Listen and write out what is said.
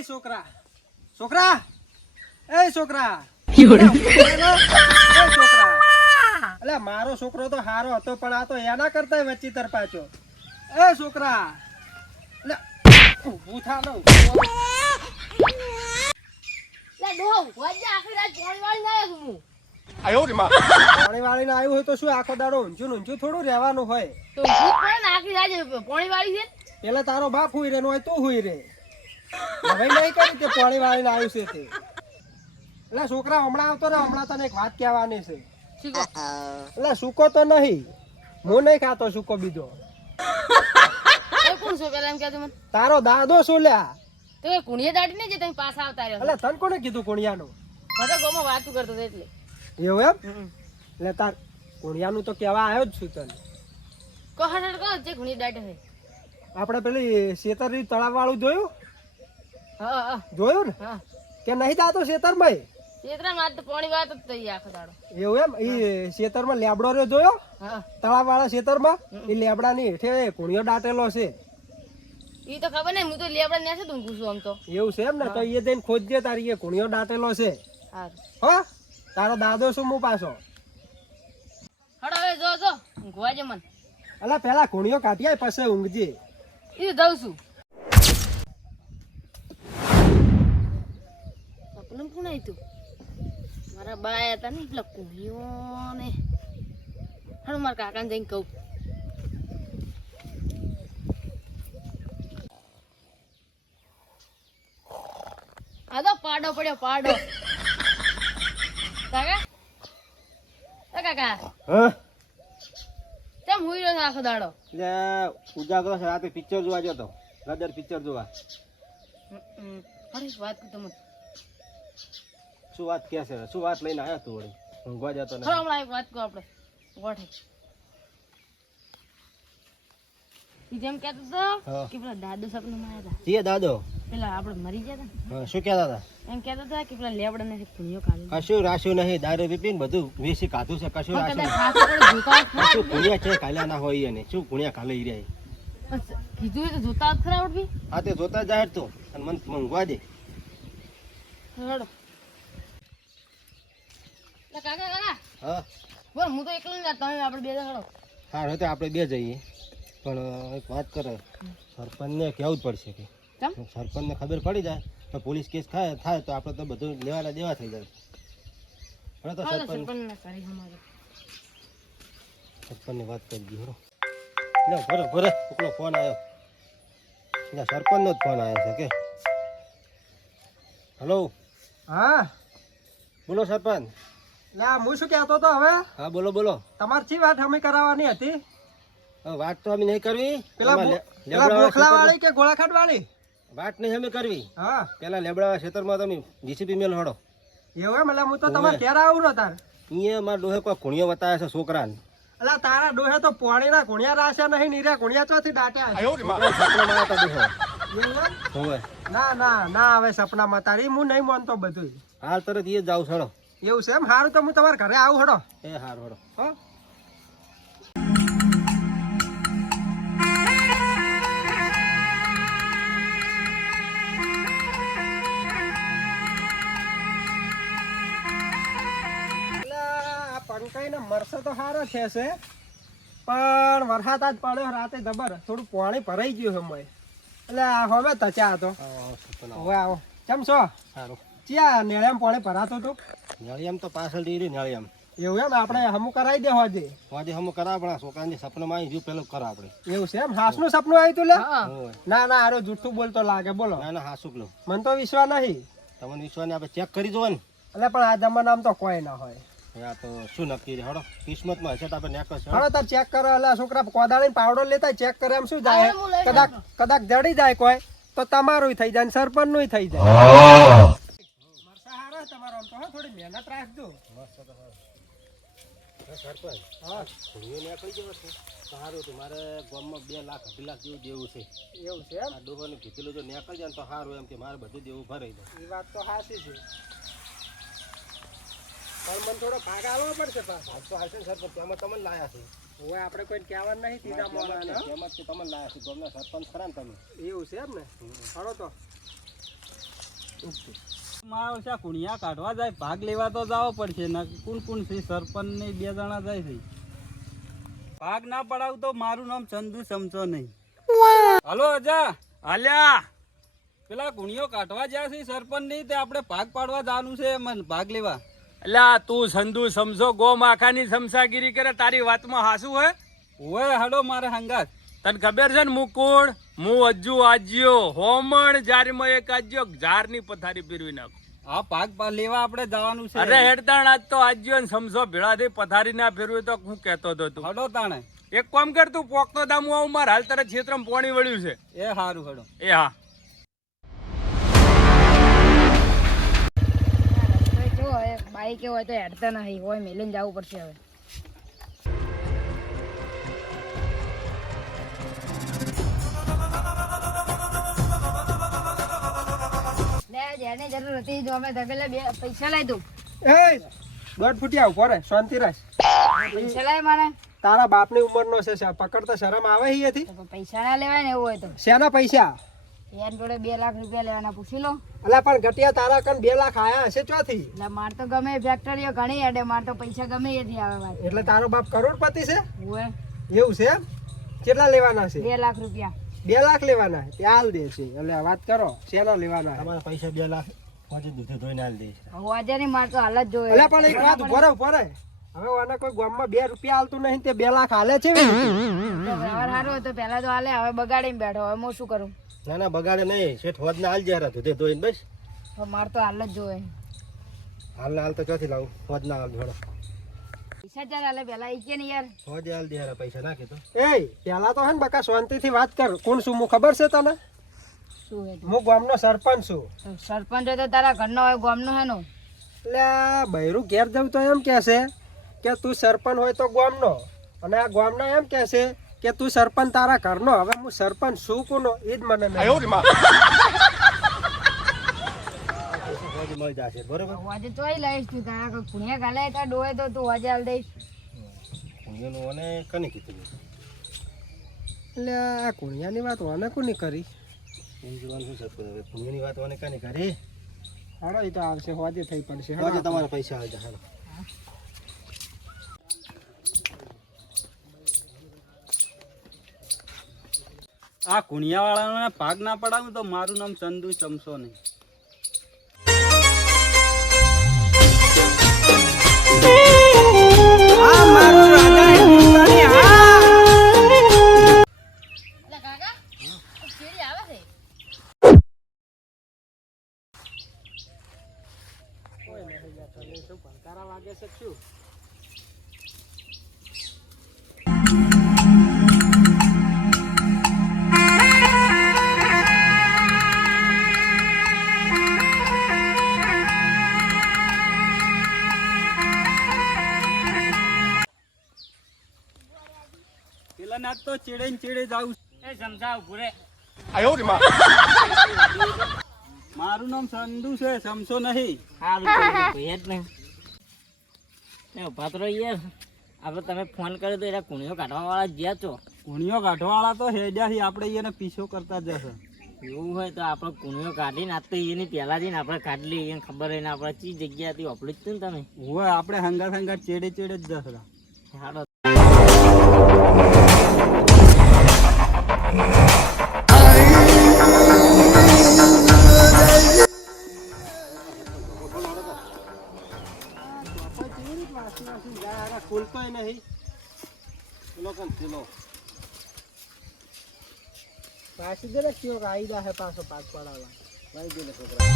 એ છોકરા. છોકરા. એ છોકરા. અલે મારો છોકરો તો હારો હતો પણ આ તો એના કરતા વચ્ચે તરપાચો એ છોકરા. ઊભું થા પાણી વાળી ના આવ્યો હોય તો શું આખો દાડો ઊંચું ઊંચું થોડું રહેવાનું હોય? તો આખી રાત પાણી વાળી છે પેલા તારો બાપ હુઈ રે ને હોય તું હુઈ રે. હવે નહીં કરી તે પાણી વાળીને આવ્યું છે તે. એટલે છોકરા હમણાં આવતો ને હમણાં તને એક વાત કહેવાની છે. એટલે સૂકો તો નહીં હું નહીં ખાતો સૂકો બીજો. તારો દાદો શું લ્યા? તો કુણિયા દાડી ને જે તમે પાછા આવતા રહ્યો એટલે તને કોને કીધું કુણિયાનું? બધા ગોમાં વાતું કરતો હતો એટલે. એવું એમ? એટલે તાર કુણિયાનું તો કહેવા આવ્યો જ છું તને. કહો હટ કહો જે કુણિયા દાડે આપણે પેલી શેતરની તળાવ વાળું જોયું? જોયું ને? કે નહીં જાતો શેતરમાં ચેતરા માં તો પાણી વાત જ થઈ આખો દાડો. એવું એમ? એ શેતરમાં લેબડો રહ્યો જોયો? હા. તળાવ વાળા શેતરમાં એ લેબડાની હેઠે કુણિયો દાટેલો છે. ઈ તો ખબર નહીં હું તો લેબડા ઊંઘું છું આમ તો. એવું છે એમ ને? તો એ જઈને ખોજજે તારી એ કુણિયો દાટેલો છે. હો? તારો દાદો શું હું પાછો? હડો હવે જો જો. ઊંઘવા જે મન. અલા પેલા કુણિયો કાઢી આય પછી ઊંઘજે. ઈ તો છું. આવ્યું તું મારા બાય હતા ને એટલે કુણીઓ ને હું મારા કાકાને જઈને કહું. આ તો પાડો પડ્યો પાડો. કાકા? કાકા હા? કેમ હુઈ રહ્યો આખો દાડો? એટલે ઉજાગરો રાતે પિક્ચર જોવા જતો ગદર પિક્ચર જોવા. અરે વાત કરું તમને. શું વાત કે છે? શું વાત લઈને આવ્યો તું વળી? ઊંઘવા જતો ને હમણાં એક વાત કહું આપણે. ગોઠે. જેમ કહેતો હતો કે પેલા દાદુ સપનામાં આવ્યા હતા દાદો. પેલા આપણે મરી ગયા હતા શું કહેતા હતા એમ કહેતા હતા કે પેલા લેબડાને પુણ્યો કાઢી કશું રાશું નહીં દારૂ પીપીને બધું વેસી કાધું છે કશું રાશું શું ગુણ્યા છે કાલ્યા ના હોય એને. શું પુણ્યા કાલે ઈ રહ્યા કીધું તો જોતા ખરા ઉઠવી હા તે જોતા જાહેર તો. અને મને મંગવા દે. હેડો કાકા કાકા. હા. બોલ હું તો એકલો જ તમે આપણે બે જણ. હા તો આપણે બે જઈએ. પણ એક વાત કરે સરપંચને કહેવું જ પડશે કે સરપંચને ખબર પડી જાય તો પોલીસ કેસ થાય થાય તો આપણે તો બધું લેવાના દેવા થઈ જાય. હવે તો સરપંચ કરી અમારે સરપંચની વાત કરી દીધી હરો લે ભરે ભરે કોકનો ફોન આવ્યો ના સરપંચનો જ ફોન આવ્યો છે કે. હલો. હા. બોલો સરપંચ. ના હું શું કહેતો તો હવે? હા બોલો બોલો. તમારે શી વાત અમે કરાવવાની હતી. વાત તો અમે નહીં કરવી. પેલા બોખલા વાળી કે ગોળાખાટ વાળી વાત નહીં અમે કરવી. હા. પેલા લેબડા ખેતરમાં તમે જીસીપી મેલ હડો. એવું એમ? એટલે હું તો તમારે ઘેર આવું ને તાર. અહીંયા મારા ડોહે કોઈ કુણિયો બતાવે છે છોકરાને. અલા તારા ડોહે તો પોણીના કુણિયા રાશે નહીં નીરા કુણિયા ચોથી દાટ્યા હોવે. ના ના ના હવે સપનામાં તારી. હું નહીં માનતો બધું હાલ તરત એ જાઉં છડો એવું છે એમ? સારું તો હું તમારા ઘરે આવું હડો. એ સારું હડો. હો? પંકાઈને મરસો તો સારો છે છે પણ વરસાદ આજ પડ્યો રાતે જબર. થોડું પાણી ભરાઈ ગયું છે મોય એટલે હવે તચા હતો. હવે આવો. કેમ છો? સારું ક્યાં? નેળિયામ પાણી ભરાતો હતો નેળિયામ તો પાછળ ડીરી નેળિયામ. એવું એમ? આપણે હમું કરાવી દે હોજે. હોજે હમું કરાવ પણ છોકરાની સપનામાં આવી ગયું પેલું કરા આપણે. એવું છે એમ? હાસનું સપનું આવ્યું તું લે? ના ના આરો જૂઠું બોલતો લાગે બોલો. ના ના હાસુક લો મને તો વિશ્વાસ નહીં. તમને વિશ્વાસ આપણે ચેક કરી જોવા ને એટલે પણ આ જમાનામાં તો કોઈ ના હોય. આ તો શું નક્કી છે હડો કિસ્મતમાં હશે તો આપણે નેક હશે હડો તાર ચેક કરો એટલે છોકરા કોદાળીને પાવડર લેતા ચેક કરે એમ શું જાય? કદાચ કદાચ જડી જાય કોઈ તો તમારું થઈ જાય ને સરપંચનું થઈ જાય. આમ તો હા થોડી મહેનત રાખજો. સરપંચ હા નીકળી ગયો છે. સારું તો ગામમાં બે લાખ અઢી લાખ જેવું દેવું છે. એવું છે એમ? આ ડોહોને કીધેલું જો નીકળી જાય ને તો સારું એમ કે મારે બધું દેવું ભરાઈ જાય. એ વાત તો સાચી છે. પણ મને થોડો ભાગ આવવો પડશે ભાગ તો હાલશે ને સરપંચ તેમાં તમને લાયા છે. હવે આપણે કોઈ કહેવાનું નહીં સીધા મોડા કે તમને લાયા છે. ગામના સરપંચ ખરા ને તમે? એવું છે એમ ને? ખરો તો. મારા કુણિયા કાઢવા જાય ભાગ લેવા તો જવો પડશે ને કુણ કુણ છે સરપંચ ને બે જણા જાય છે. ભાગ ના પડાવ તો મારું નામ ચંદુ સમજો નહીં. હલો અજા. હાલ્યા. પેલા કુણિયો કાઢવા જ્યાં છે સરપંચ નહીં તે આપણે ભાગ પાડવા જવાનું છે મન ભાગ લેવા. અલ્યા તું સંધુ સમજો ગો માખાની સમસાગીરી કરે તારી વાતમાં હાસુ હે? ઓય હાડો મારે હંગાત. તને ખબર છે ને મુકુણ હું અજુ આજ્યો હોમણ જારીમાં એક આજ્યો ઝારની પથારી પીરવી નાખ. હા પાક લેવા આપણે જવાનું છે. અરે હેડતાણ આજ તો આજ્યો ને સમજો ભેળાથી પથારી ના ફેરવી તો હું કહેતો હતો તું. હડો તાણે. એક કામ કર તું પોકતો દામુ આવું માર હાલ તારે ક્ષેત્રમાં પોણી વળ્યું છે. એ સારું હડો. એ હા. બાઈક હોય તો હેડતા નહીં હોય મેલીને જવું પડશે હવે. જેની જરૂર હતી જો અમે ધકેલે બે પૈસા લાવી દઉં. એ દોઢ ફૂટિયા ઊભો રે શાંતિ રાખ. પૈસા લાવી મને તારા બાપની ઉંમરનો છે પકડતા શરમ આવે તો પૈસા ના લેવાય ને એવું હોય તો. શેના પૈસા? એન જોડે બે લાખ રૂપિયા લેવાના પૂછી લો. અલા પણ ઘટિયા તારા કન બે લાખ આયા હશે ચોથી. એટલે માર તો ગમે એ ફેક્ટરીઓ ઘણી અડે માર તો પૈસા ગમે એથી આવે વાત એટલે તારો બાપ કરોડપતિ છે? એવું છે કેટલા લેવાના છે? બે લાખ રૂપિયા. બે લાખ લેવાના તે હાલ દે છે. એટલે વાત કરો શેના લેવાના તમારા પૈસા બે લાખ પહોંચી દીધું ધોઈને હાલ દે હોજે ની માર તો હાલ જ જોઈએ એટલે પણ એક વાત ભરો રહે હવે આના કોઈ ગામમાં બે રૂપિયા હાલતું નહીં તે બે લાખ હાલે છે વ્યવહાર સારો હતો પહેલા તો હાલે હવે બગાડીને બેઠો હવે હું શું કરું? ના ના બગાડે નહીં. શેઠ હોદ ના હાલ જરા ધોધે ધોઈને બસ. માર તો હાલ જ જોવે. હાલ હાલ તો ક્યાંથી લાવું? હોદ ના હાલ જોડો. પૈસા ચાલ હાલે પહેલા ઈ કે ને યાર. હોદે હાલ દે હારા પૈસા નાખી તો. એ પેલા તો હે ને બકા શાંતિથી વાત કર. કોણ શું હું ખબર છે તને? શું હે હું ગામનો સરપંચ છું. સરપંચ હોય તો તારા ઘરનો હોય ગામનો હે નો? એટલે આ બૈરું ઘેર જવું તો એમ કહેશે કે તું સરપંચ હોય તો ગામનો. અને આ ગામનો એમ કહેશે કે તું સરપંચ તારા ઘરનો. હવે હું સરપંચ શું કોનો? એ જ મને નહીં. મળી જશે બરોબર? હોજે ચોઈ લઈશ તું તારા પુણ્ય ગાલે તાર ડોય તો તું આજે આલ દઈશ. કુણિયાનું મને કને કીધું એટલે આ કુણિયાની વાત ઓને કોની કરી? કુણિયાની વાત ઓને કની કરી? હાડો એ તો આવશે હોજે થઈ પડશે હોજે તમારા પૈસા આવજે હાડો આ કુણિયા વાળાને ભાગ ના પડાવું તો મારું નામ ચંદુ ચમસો નહીં. કેરી આવે છે? ભણકારા વાગે છે શું? પેલા ના તો ચીડે ચીડે જાવ એ સમજાવ મારું નામ સંધુ છે સમસો નહીં. પાત્રો યાર આપણે તમે ફોન કર્યો તો એના કુણિયો કાઢવા વાળા જ્યાં છો. કુણિયો કાઢવા વાળા તો હેડ્યાથી આપણે એને પીછો કરતા જશે. એવું હોય તો આપણે કુણિયો કાઢીને આ તો એની પહેલા જઈને આપણે કાઢી લઈએ. એને ખબર હોય ને આપણે ચી જગ્યાથી ઓપડી જ ને તમે. હોય આપણે હંગાર હંગાર ચેડે ચેડે જ જશે. હાડો ખુલતોય નહીં. પેલો કન પેલો પાછી દે કયો આઈ જાહે પાછો પાક પડાવવા ભાઈ દે છોકરા.